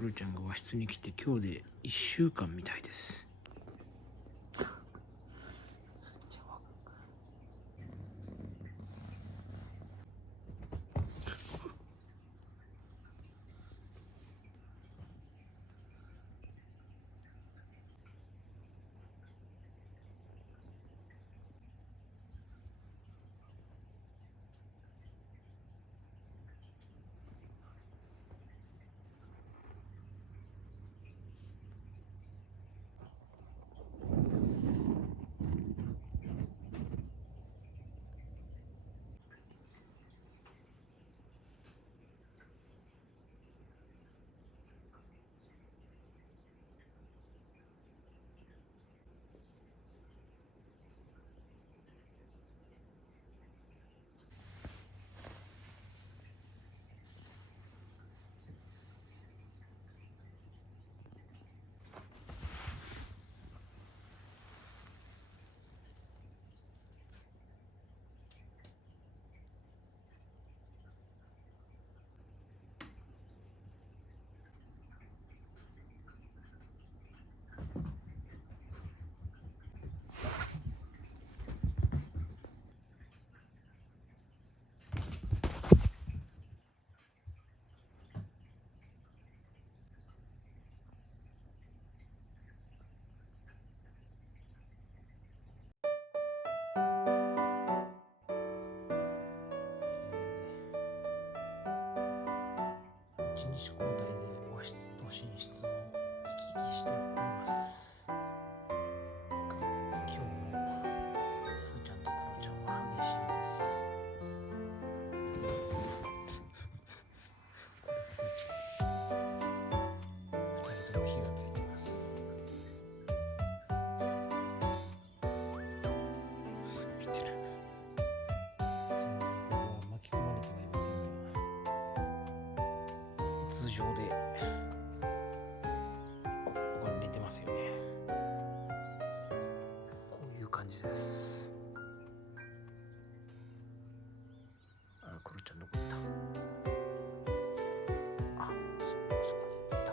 黒ちゃんが和室に来て今日で1週間みたいです。一日交代で和室と寝室を行き来しております。今日もすーちゃんとクロちゃんは激しいです。これすーちゃん、2人とも火がついてます。そう見てる。巻き込まれてはいませんが、通常でここが寝てますよね。こういう感じです。あら、クロちゃんどこ行った？あ、そこにいた。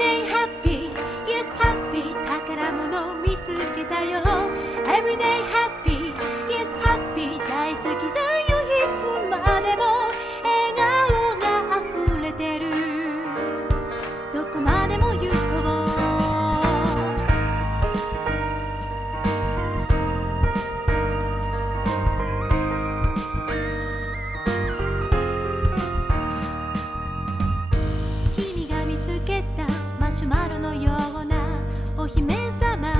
Everyday happy, yes happy 宝物見つけたよ Everyday happy, yes happy 大好きだよいつまでも笑顔が溢れてるどこまでも行こう君が見つけたマシュマロのようなお姫様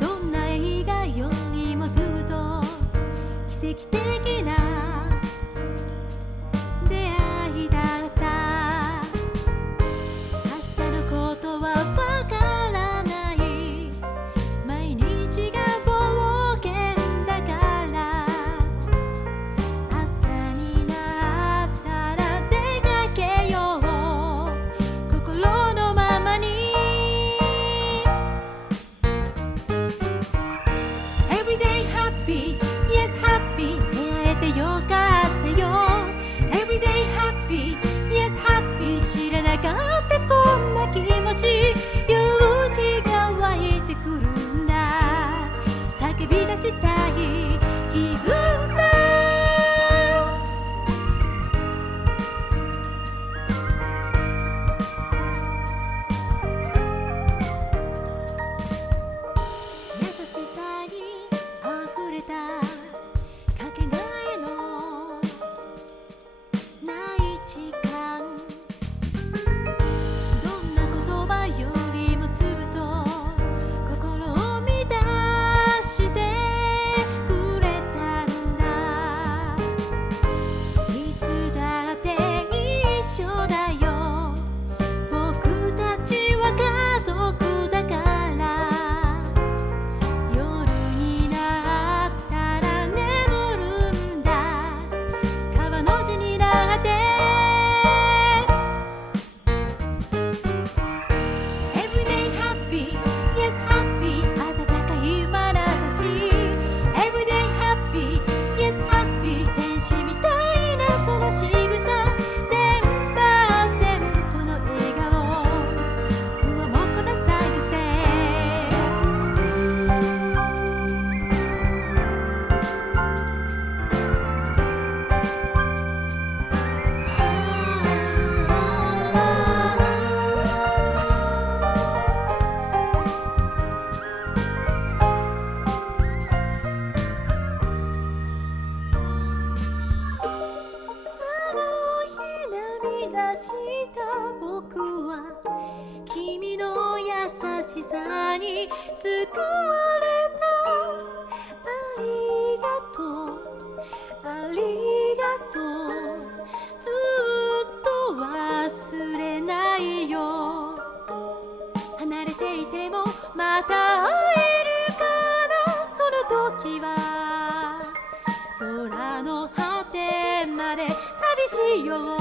どんな映画よりもずっと奇跡的な出会いだった明日のことはわからない毎日が冒険だから朝になったら出かけよう心のままに Everyday happy, yes happy 出会えてよかったよ Everyday happy, yes happy 知らなかったこんな気持ち勇気が湧いてくるんだ叫び出したい気分さ優しさに溢れたかけがえのない時間どんな言葉よりもつぶと心を満たしてくれたんだいつだって一緒だよ僕たちは家族だから夜になったら眠るんだ川の字になって Everyday happy, yes happy 温かい眼差し Everyday happy, yes happy 天使みたいなその仕草 1000% の笑顔不安もこなさい捨てあの日涙した僕は君の優しさに救われたありがとうありがとうずっと忘れないよ離れていてもまた会えるからその時は空の果てまで旅しよう